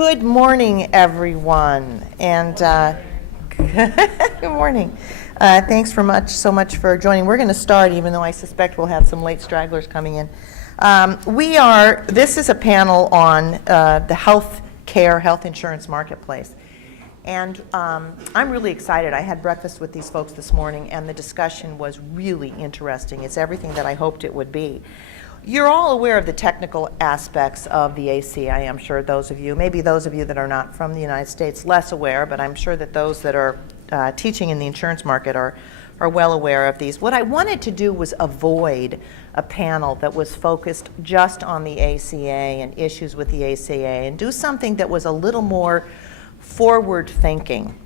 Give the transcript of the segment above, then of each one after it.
Good morning, everyone, and good morning. Thanks so much for joining. We're going to start, even though I suspect we'll have some late stragglers coming in. This is a panel on the health insurance marketplace. And I'm really excited. I had breakfast with these folks this morning, and the discussion was really interesting. It's everything that I hoped it would be. You're all aware of the technical aspects of the ACA, I am sure those of you, maybe those of you that are not from the United States, less aware, but I'm sure that those that are teaching in the insurance market are well aware of these. What I wanted to do was avoid a panel that was focused just on the ACA and issues with the ACA and do something that was a little more forward thinking.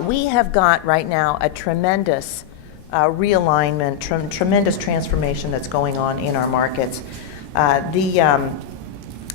We have got right now a tremendous realignment, tremendous transformation that's going on in our markets. The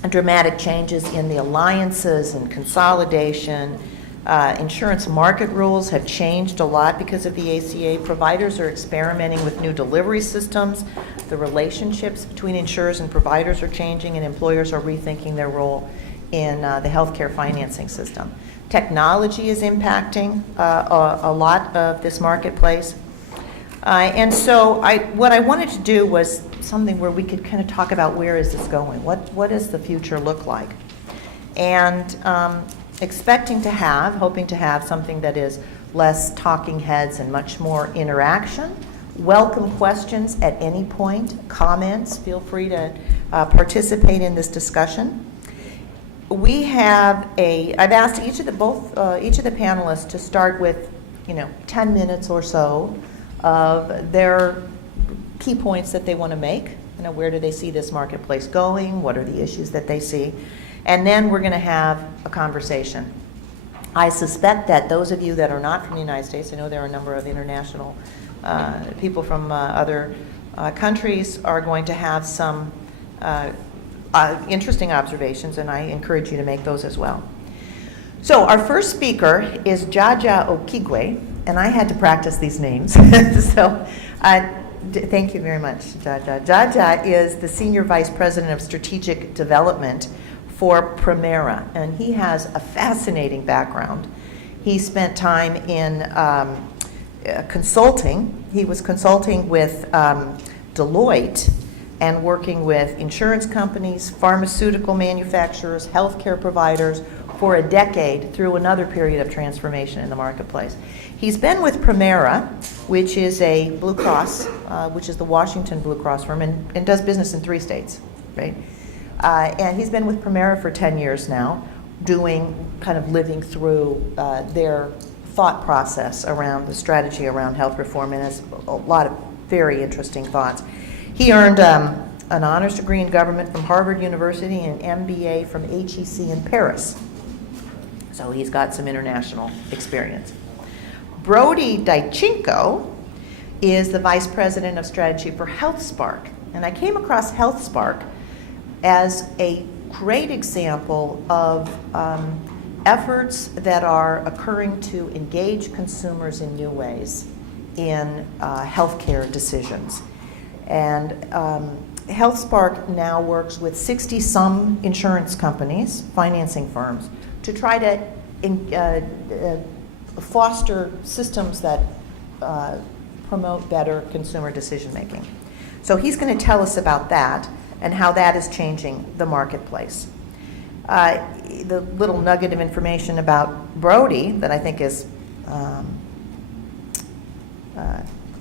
dramatic changes in the alliances and consolidation. Insurance market rules have changed a lot because of the ACA. Providers are experimenting with new delivery systems. The relationships between insurers and providers are changing, and employers are rethinking their role in the healthcare financing system. Technology is impacting a lot of this marketplace. And so what I wanted to do was something where we could kind of talk about where is this going? What does the future look like? And hoping to have something that is less talking heads and much more interaction. Welcome questions at any point, comments. Feel free to participate in this discussion. I've asked each of the panelists to start with 10 minutes or so of their key points that they want to make. Where do they see this marketplace going? What are the issues that they see? And then we're going to have a conversation. I suspect that those of you that are not from the United States, I know there are a number of international people from other countries, are going to have some interesting observations, and I encourage you to make those as well. So our first speaker is Jaja Okigwe, and I had to practice these names. So thank you very much, Jaja. Jaja is the Senior Vice President of Strategic Development for Premera, and he has a fascinating background. He spent time in consulting. He was consulting with Deloitte and working with insurance companies, pharmaceutical manufacturers, healthcare providers for a decade through another period of transformation in the marketplace. He's been with Premera, which is a Blue Cross, which is the Washington Blue Cross firm, and does business in 3 states, right? And he's been with Premera for 10 years now, living through their thought process around the strategy around health reform, and has a lot of very interesting thoughts. He earned an honors degree in government from Harvard University and an MBA from HEC in Paris. So he's got some international experience. Brody Dychenko is the Vice President of Strategy for HealthSpark. And I came across HealthSpark as a great example of efforts that are occurring to engage consumers in new ways in healthcare decisions. And HealthSpark now works with 60-some insurance companies, financing firms, to try to foster systems that promote better consumer decision making. So he's going to tell us about that and how that is changing the marketplace. The little nugget of information about Brody that I think is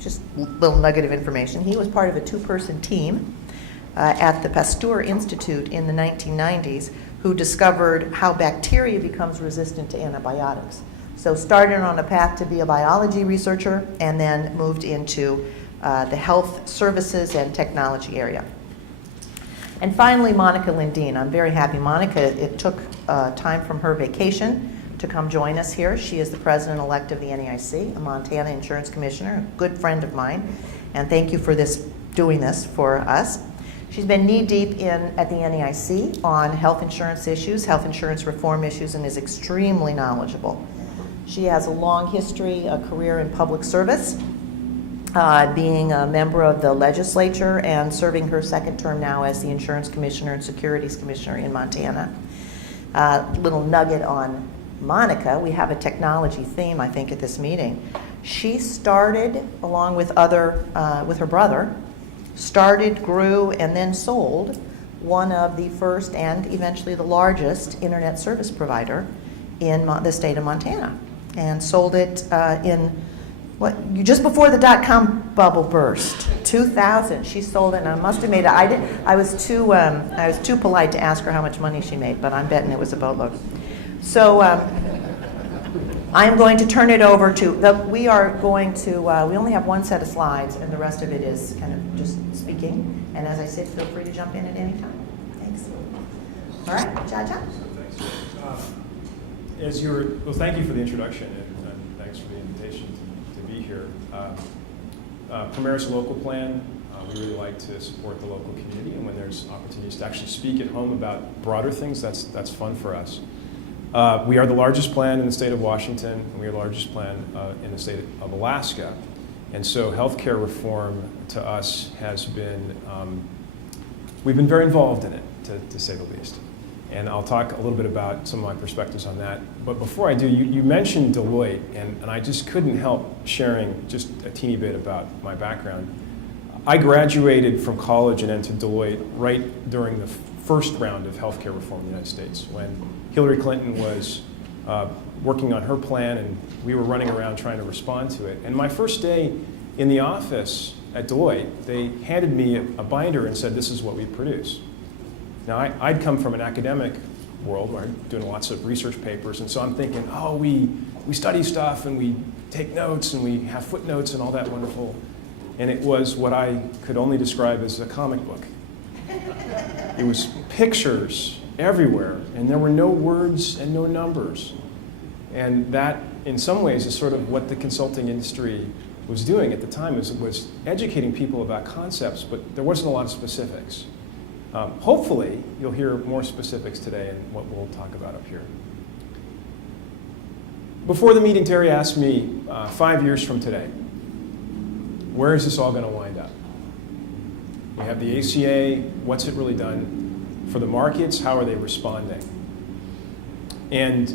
just a little nugget of information. He was part of a 2-person team at the Pasteur Institute in the 1990s who discovered how bacteria becomes resistant to antibiotics. So started on a path to be a biology researcher and then moved into the health services and technology area. And finally, Monica Lindeen. I'm very happy. Monica, it took time from her vacation to come join us here. She is the president-elect of the NAIC, a Montana Insurance Commissioner, a good friend of mine, and thank you for doing this for us. She's been knee-deep at the NAIC on health insurance issues, health insurance reform issues, and is extremely knowledgeable. She has a long history, a career in public service, being a member of the legislature and serving her second term now as the Insurance Commissioner and Securities Commissioner in Montana. Little nugget on Monica. We have a technology theme, I think, at this meeting. She started, along with her brother, started, grew, and then sold one of the first and eventually the largest internet service provider in the state of Montana, and sold it just before the dot-com bubble burst, 2000. She sold it, and I must have made it. I was too polite to ask her how much money she made, but I'm betting it was a boatload. So I'm going to turn it over to we only have one set of slides, and the rest of it is kind of just speaking. And as I said, feel free to jump in at any time. Thanks. All right, Jaja. Thank you for the introduction, and thanks for the invitation to be here. Primaris Local Plan, we really like to support the local community, and when there's opportunities to actually speak at home about broader things, that's fun for us. We are the largest plan in the state of Washington, and we are the largest plan in the state of Alaska. And so healthcare reform to us has been, we've been very involved in it, to say the least. And I'll talk a little bit about some of my perspectives on that. But before I do, you mentioned Deloitte, and I just couldn't help sharing just a teeny bit about my background. I graduated from college and entered Deloitte right during the first round of healthcare reform in the United States, when Hillary Clinton was working on her plan, and we were running around trying to respond to it. And my first day in the office at Deloitte, they handed me a binder and said, "This is what we produce." Now, I'd come from an academic world where I'm doing lots of research papers, and so I'm thinking, oh, we study stuff, and we take notes, and we have footnotes, and all that wonderful. And it was what I could only describe as a comic book. It was pictures everywhere, and there were no words and no numbers. And that, in some ways, is sort of what the consulting industry was doing at the time, was educating people about concepts, but there wasn't a lot of specifics. Hopefully, you'll hear more specifics today in what we'll talk about up here. Before the meeting, Terry asked me, 5 years from today, where is this all going to wind up? We have the ACA, what's it really done? For the markets, how are they responding? And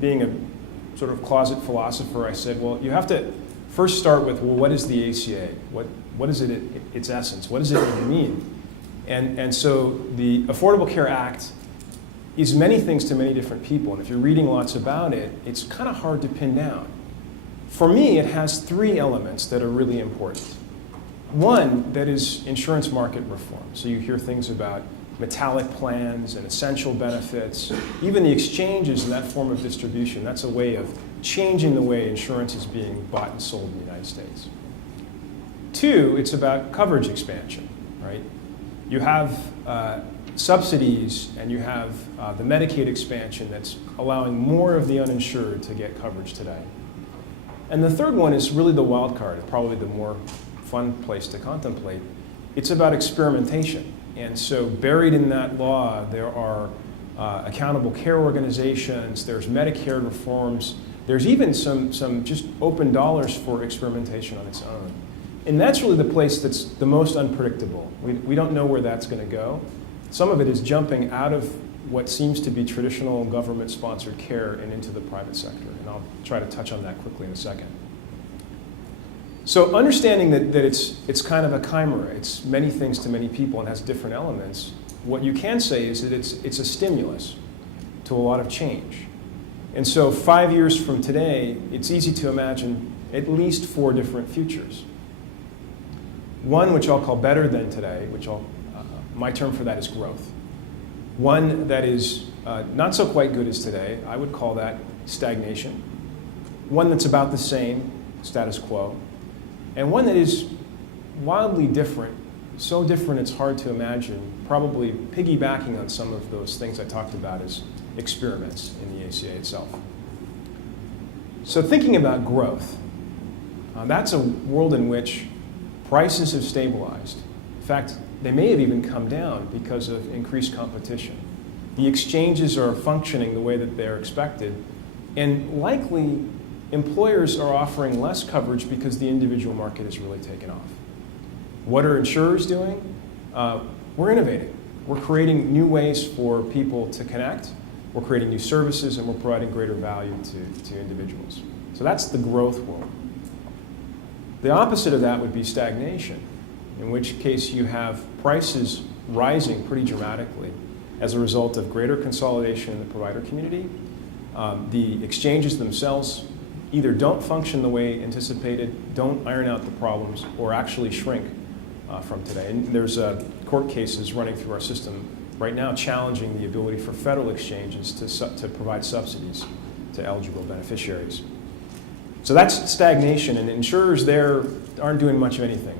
being a sort of closet philosopher, I said, well, you have to first start with, well, what is the ACA? What is it, its essence? What does it even mean? And so the Affordable Care Act is many things to many different people. And if you're reading lots about it, it's kind of hard to pin down. For me, it has three elements that are really important. One, that is insurance market reform. So you hear things about metallic plans and essential benefits, even the exchanges and that form of distribution. That's a way of changing the way insurance is being bought and sold in the United States. Two, it's about coverage expansion, right? You have subsidies, and you have the Medicaid expansion that's allowing more of the uninsured to get coverage today. And the third one is really the wild card, probably the more fun place to contemplate. It's about experimentation. And so buried in that law, there are accountable care organizations, there's Medicare reforms, there's even some just open dollars for experimentation on its own. And that's really the place that's the most unpredictable. We don't know where that's going to go. Some of it is jumping out of what seems to be traditional government-sponsored care and into the private sector. And I'll try to touch on that quickly in a second. So understanding that it's kind of a chimera, it's many things to many people and has different elements, what you can say is that it's a stimulus to a lot of change. And so 5 years from today, it's easy to imagine at least 4 different futures. One, which I'll call better than today, my term for that is growth. One that is not so quite good as today, I would call that stagnation. One that's about the same, status quo. And one that is wildly different, so different it's hard to imagine, probably piggybacking on some of those things I talked about as experiments in the ACA itself. So thinking about growth, that's a world in which prices have stabilized. In fact, they may have even come down because of increased competition. The exchanges are functioning the way that they're expected, and likely employers are offering less coverage because the individual market has really taken off. What are insurers doing? We're innovating. we're creating new ways for people to connect, we're creating new services, and we're providing greater value to individuals. So that's the growth world. The opposite of that would be stagnation, in which case you have prices rising pretty dramatically as a result of greater consolidation in the provider community. The exchanges themselves either don't function the way anticipated, don't iron out the problems, or actually shrink from today. And there's court cases running through our system right now challenging the ability for federal exchanges to provide subsidies to eligible beneficiaries. So that's stagnation, and insurers there aren't doing much of anything.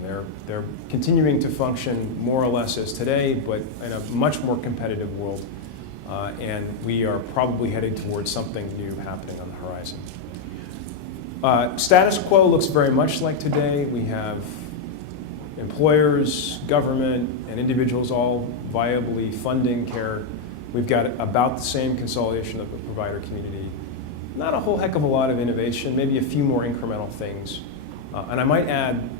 They're continuing to function more or less as today, but in a much more competitive world, and we are probably heading towards something new happening on the horizon. Status quo looks very much like today. We have employers, government, and individuals all viably funding care. We've got about the same consolidation of the provider community. Not a whole heck of a lot of innovation, maybe a few more incremental things. And I might add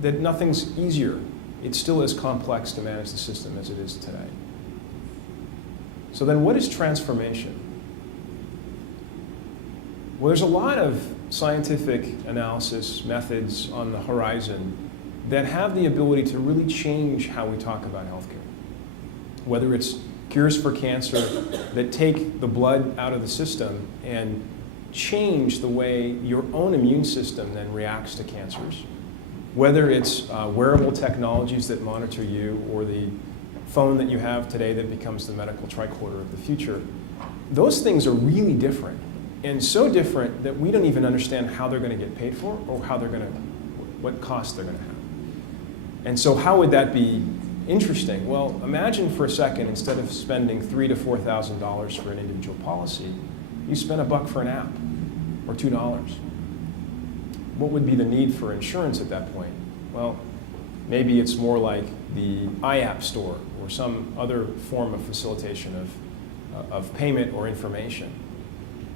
that nothing's easier. It's still as complex to manage the system as it is today. So then what is transformation? Well, there's a lot of scientific analysis methods on the horizon that have the ability to really change how we talk about healthcare. Whether it's cures for cancer that take the blood out of the system and change the way your own immune system then reacts to cancers. Whether it's wearable technologies that monitor you or the phone that you have today that becomes the medical tricorder of the future, those things are really different. And so different that we don't even understand how they're going to get paid for or what cost they're going to have. And so how would that be interesting? Well, imagine for a second, instead of spending $3,000 to $4,000 for an individual policy, you spend $1 for an app or $2. What would be the need for insurance at that point? Well, maybe it's more like the iApp store or some other form of facilitation of payment or information.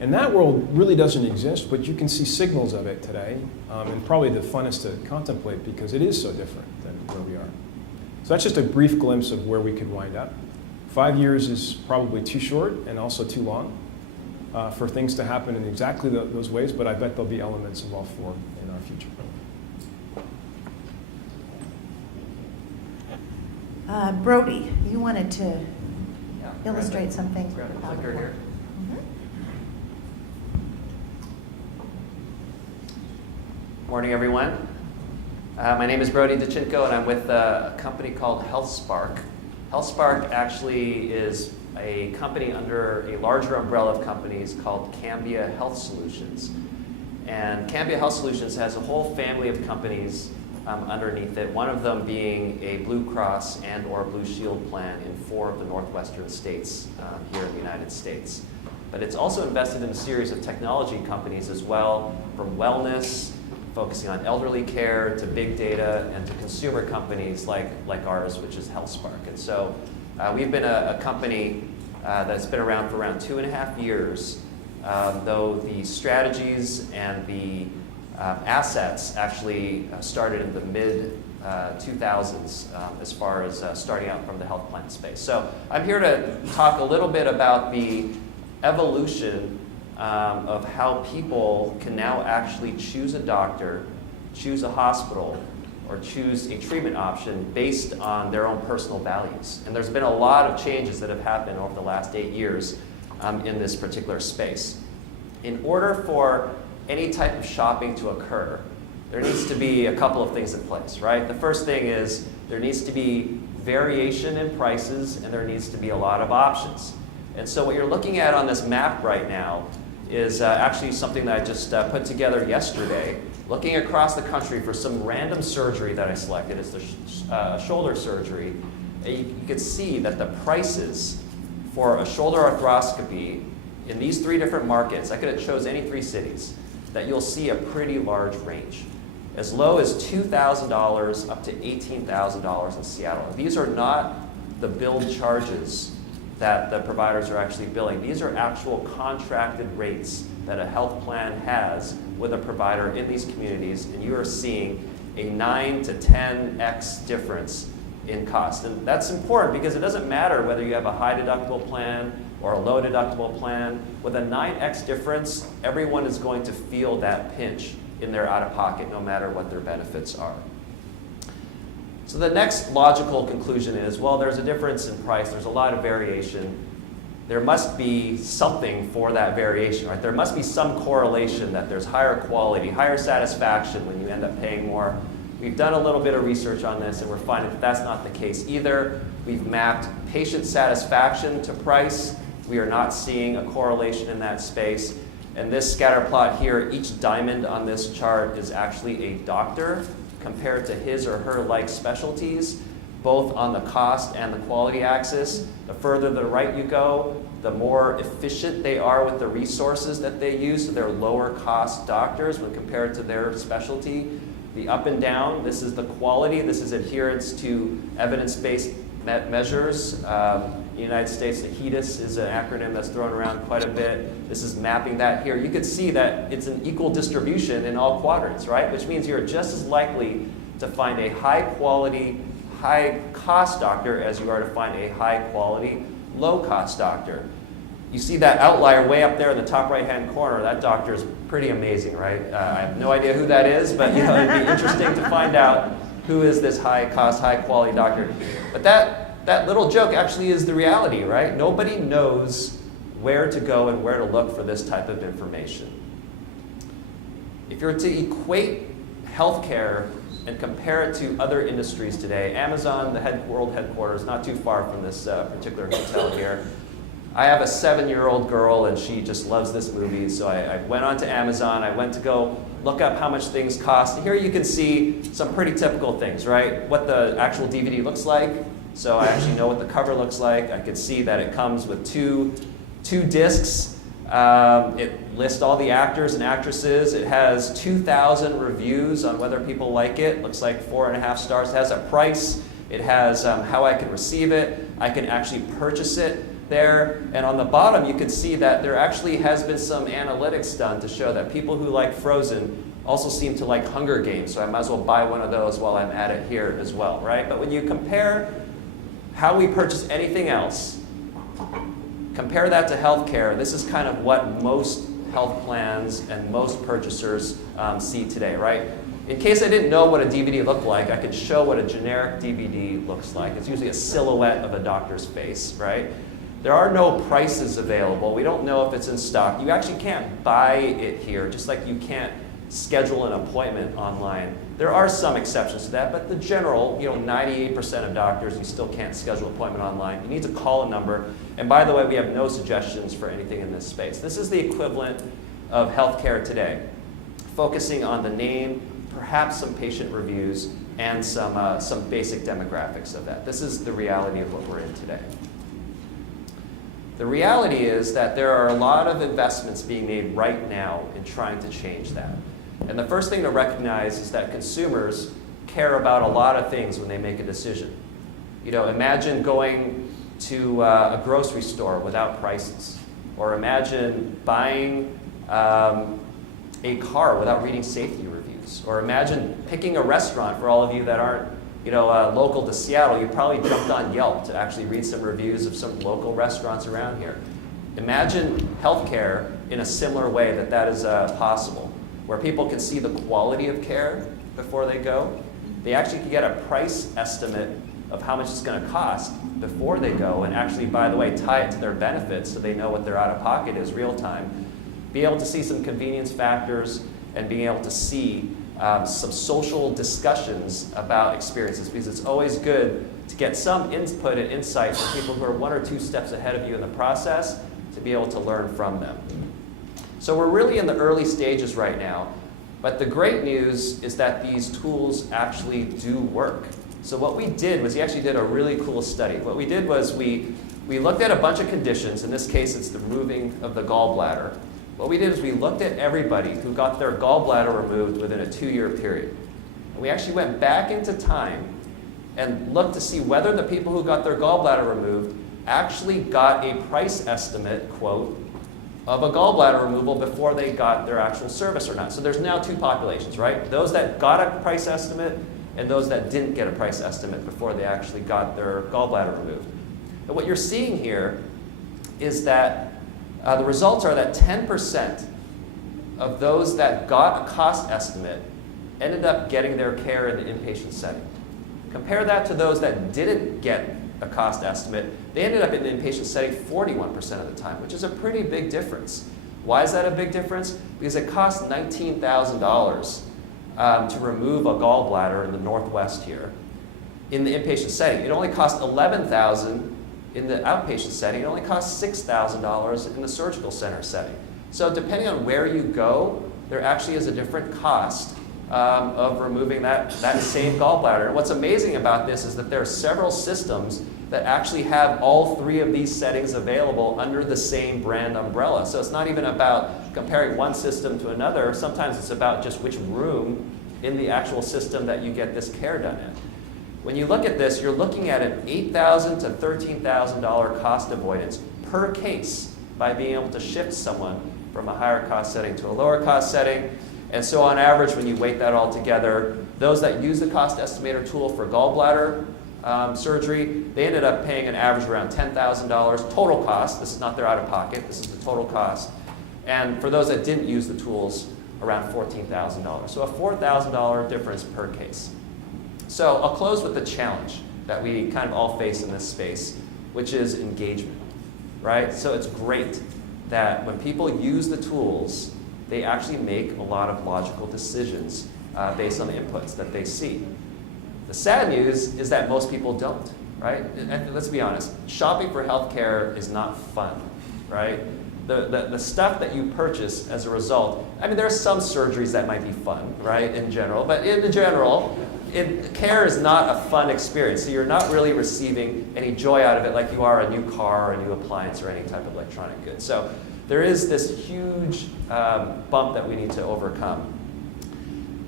And that world really doesn't exist, but you can see signals of it today, and probably the funnest to contemplate because it is so different than where we are. So that's just a brief glimpse of where we could wind up. 5 years is probably too short and also too long for things to happen in exactly those ways, but I bet there'll be elements of all four in our future. Brody, you wanted to illustrate something. Grab the clicker here. Morning, everyone. My name is Brody DeChinko, and I'm with a company called HealthSpark. HealthSpark actually is a company under a larger umbrella of companies called Cambia Health Solutions. And Cambia Health Solutions has a whole family of companies underneath it, one of them being a Blue Cross and or Blue Shield plan in 4 of the northwestern states here in the United States. But it's also invested in a series of technology companies as well, from wellness, focusing on elderly care, to big data, and to consumer companies like ours, which is HealthSpark. And so we've been a company that's been around for around 2.5 years, though the strategies and the assets actually started in the mid-2000s as far as starting out from the health plan space. So I'm here to talk a little bit about the evolution of how people can now actually choose a doctor, choose a hospital, or choose a treatment option based on their own personal values. And there's been a lot of changes that have happened over the last 8 years in this particular space. In order for any type of shopping to occur, there needs to be a couple of things in place, right? The first thing is there needs to be variation in prices, and there needs to be a lot of options. And so what you're looking at on this map right now is actually something that I just put together yesterday, looking across the country for some random surgery that I selected. It's the shoulder surgery. You can see that the prices for a shoulder arthroscopy in these 3 different markets, I could have chose any 3 cities, that you'll see a pretty large range. As low as $2,000 up to $18,000 in Seattle. These are not the billed charges that the providers are actually billing. These are actual contracted rates that a health plan has with a provider in these communities, and you are seeing a 9 to 10x difference in cost. And that's important because it doesn't matter whether you have a high deductible plan or a low deductible plan. With a 9x difference, everyone is going to feel that pinch in their out-of-pocket no matter what their benefits are. So the next logical conclusion is, well, there's a difference in price, there's a lot of variation. There must be something for that variation, right? There must be some correlation that there's higher quality, higher satisfaction when you end up paying more. We've done a little bit of research on this and we're finding that that's not the case either. We've mapped patient satisfaction to price. We are not seeing a correlation in that space. And this scatter plot here, each diamond on this chart is actually a doctor compared to his or her like specialties, both on the cost and the quality axis. The further to the right you go, the more efficient they are with the resources that they use, so they're lower cost doctors when compared to their specialty. The up and down, this is the quality, this is adherence to evidence-based measures. In the United States, the HEDIS is an acronym that's thrown around quite a bit. This is mapping that here. You can see that it's an equal distribution in all quadrants, right? Which means you're just as likely to find a high quality, high cost doctor as you are to find a high quality, low cost doctor. You see that outlier way up there in the top right hand corner. That doctor is pretty amazing, right? I have no idea who that is, but you know, it'd be interesting to find out who is this high cost, high quality doctor. But that little joke actually is the reality, right? Nobody knows where to go and where to look for this type of information. If you're to equate healthcare and compare it to other industries today, Amazon, the world headquarters, not too far from this particular hotel here. I have a 7-year-old girl and she just loves this movie, so I went onto Amazon, I went to go look up how much things cost. Here you can see some pretty typical things, right? What the actual DVD looks like, so I actually know what the cover looks like. I could see that it comes with two discs. It lists all the actors and actresses. It has 2,000 reviews on whether people like it. Looks like 4.5 stars. It has a price. It has how I can receive it. I can actually purchase it there. And on the bottom, you can see that there actually has been some analytics done to show that people who like Frozen also seem to like Hunger Games. So I might as well buy one of those while I'm at it here as well, right? But when you compare how we purchase anything else, compare that to healthcare, this is kind of what most health plans and most purchasers see today, right? In case I didn't know what a DVD looked like, I could show what a generic DVD looks like. It's usually a silhouette of a doctor's face, right? There are no prices available. We don't know if it's in stock. You actually can't buy it here, just like you can't schedule an appointment online. There are some exceptions to that, but the general, 98% of doctors, you still can't schedule an appointment online. You need to call a number. And by the way, we have no suggestions for anything in this space. This is the equivalent of healthcare today, focusing on the name, perhaps some patient reviews, and some basic demographics of that. This is the reality of what we're in today. The reality is that there are a lot of investments being made right now in trying to change that. And the first thing to recognize is that consumers care about a lot of things when they make a decision. Imagine going to a grocery store without prices, or imagine buying a car without reading safety reviews, or imagine picking a restaurant. For all of you that aren't local to Seattle, you probably jumped on Yelp to actually read some reviews of some local restaurants around here. Imagine healthcare in a similar way that is possible, where people can see the quality of care before they go. They actually can get a price estimate of how much it's going to cost before they go, and actually, by the way, tie it to their benefits so they know what their out-of-pocket is real time. Be able to see some convenience factors and being able to see some social discussions about experiences, because it's always good to get some input and insight from people who are 1 or 2 steps ahead of you in the process to be able to learn from them. So we're really in the early stages right now, but the great news is that these tools actually do work. So what we did was we actually did a really cool study. What we did was we looked at a bunch of conditions. In this case, it's the removing of the gallbladder. What we did is we looked at everybody who got their gallbladder removed within a 2-year period. And we actually went back into time and looked to see whether the people who got their gallbladder removed actually got a price estimate, quote, of a gallbladder removal before they got their actual service or not. So there's now 2 populations, right? Those that got a price estimate and those that didn't get a price estimate before they actually got their gallbladder removed. And what you're seeing here is that the results are that 10% of those that got a cost estimate ended up getting their care in the inpatient setting. Compare that to those that didn't get a cost estimate. They ended up in the inpatient setting 41% of the time, which is a pretty big difference. Why is that a big difference? Because it costs $19,000 to remove a gallbladder in the Northwest here in the inpatient setting. It only costs $11,000 in the outpatient setting. It only costs $6,000 in the surgical center setting. So depending on where you go, there actually is a different cost of removing that same gallbladder. And what's amazing about this is that there are several systems that actually have all three of these settings available under the same brand umbrella. So it's not even about comparing one system to another. Sometimes it's about just which room in the actual system that you get this care done in. When you look at this, you're looking at an $8,000 to $13,000 cost avoidance per case by being able to shift someone from a higher cost setting to a lower cost setting. And so on average, when you weight that all together, those that use the cost estimator tool for gallbladder surgery, they ended up paying an average around $10,000 total cost. This is not their out-of-pocket, this is the total cost. And for those that didn't use the tools, around $14,000. So a $4,000 difference per case. So I'll close with the challenge that we kind of all face in this space, which is engagement, right? So it's great that when people use the tools, they actually make a lot of logical decisions based on the inputs that they see. The sad news is that most people don't, right? And let's be honest, shopping for healthcare is not fun, right? The stuff that you purchase as a result, I mean, there are some surgeries that might be fun, right, in general, but in general, care is not a fun experience, so you're not really receiving any joy out of it like you are a new car or a new appliance or any type of electronic good. So there is this huge bump that we need to overcome.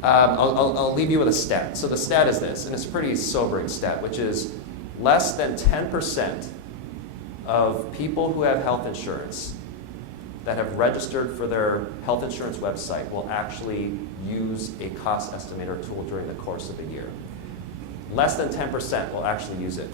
I'll leave you with a stat. So the stat is this, and it's a pretty sobering stat, which is less than 10% of people who have health insurance that have registered for their health insurance website will actually use a cost estimator tool during the course of a year. Less than 10% will actually use it.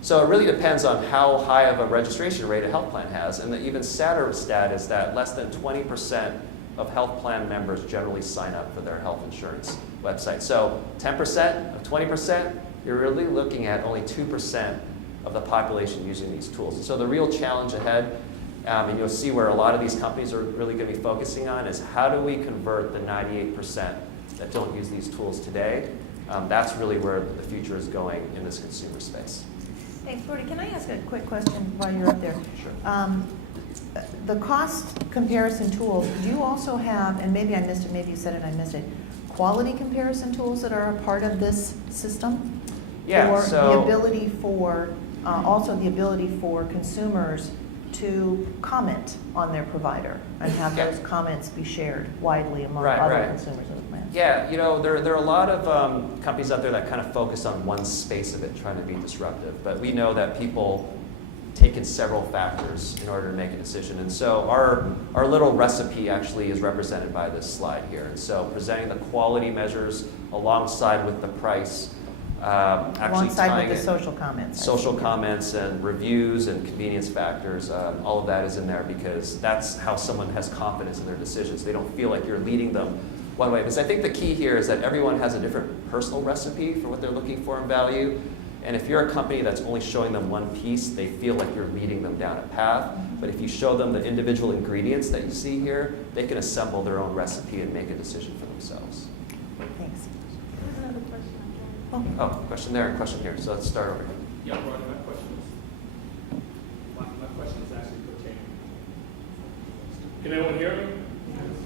So it really depends on how high of a registration rate a health plan has. And the even sadder stat is that less than 20% of health plan members generally sign up for their health insurance website. So 10% of 20%, you're really looking at only 2% of the population using these tools. So the real challenge ahead, and you'll see where a lot of these companies are really going to be focusing on, is how do we convert the 98% that don't use these tools today? That's really where the future is going in this consumer space. Thanks, Brody. Can I ask a quick question while you're up there? Sure. The cost comparison tools, do you also have, and maybe I missed it, maybe you said it and I missed it, quality comparison tools that are a part of this system? Yeah, or so the ability for, also the ability for consumers to comment on their provider and have those comments be shared widely among other consumers of the plan. Yeah, you know, there are a lot of companies out there that kind of focus on one space of it, trying to be disruptive. But we know that people take in several factors in order to make a decision. And so our little recipe actually is represented by this slide here. And so presenting the quality measures alongside with the price, actually alongside with the social comments. Social comments and reviews and convenience factors, all of that is in there because that's how someone has confidence in their decisions. They don't feel like you're leading them one way. Because I think the key here is that everyone has a different personal recipe for what they're looking for in value. And if you're a company that's only showing them one piece, they feel like you're leading them down a path. But if you show them the individual ingredients that you see here, they can assemble their own recipe and make a decision for themselves. Thanks. Oh, question there and question here. So let's start over here. Yeah, Ronnie, my question is actually pertaining. Can everyone hear me?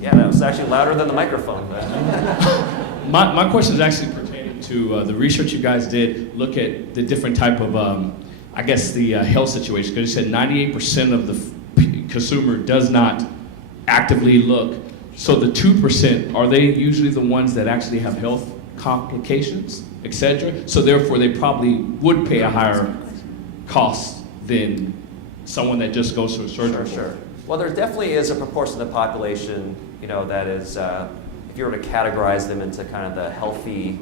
Yeah, that was actually louder than the microphone. My question is actually pertaining to the research you guys did, look at the different type of, I guess, the health situation. Because you said 98% of the consumer does not actively look. So the 2%, are they usually the ones that actually have health complications, etc.? So therefore, they probably would pay a higher cost than someone that just goes to a surgery. Sure. Well, there definitely is a proportion of the population, you know, that is, if you were to categorize them into kind of the healthy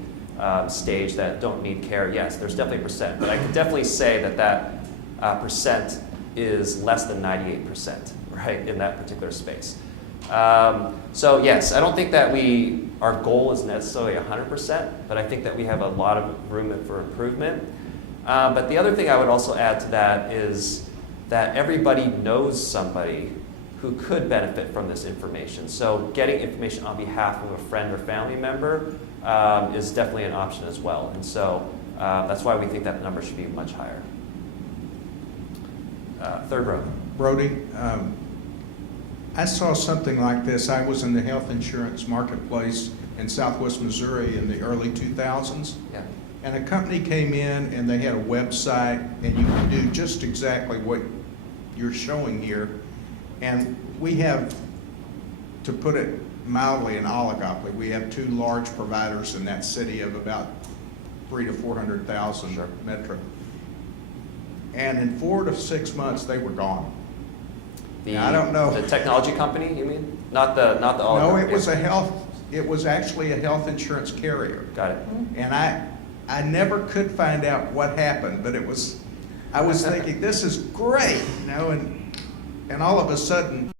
stage that don't need care, yes, there's definitely a percent. But I can definitely say that that percent is less than 98%, right, in that particular space. So yes, I don't think that our goal is necessarily 100%, but I think that we have a lot of room for improvement. But the other thing I would also add to that is that everybody knows somebody who could benefit from this information. So getting information on behalf of a friend or family member is definitely an option as well. And so that's why we think that number should be much higher. Third row. Brody, I saw something like this. I was in the health insurance marketplace in Southwest Missouri in the early 2000s. Yeah. And a company came in and they had a website and you could do just exactly what you're showing here. And we have, to put it mildly, an oligopoly. We have two large providers in that city of about 300,000 to 400,000 Sure. metro. And in 4 to 6 months, they were gone. I don't know. The technology company, you mean? Not the No, oligarchy. it was actually a health insurance carrier. Got it. And I never could find out what happened, but I was thinking, this is great, and all of a sudden,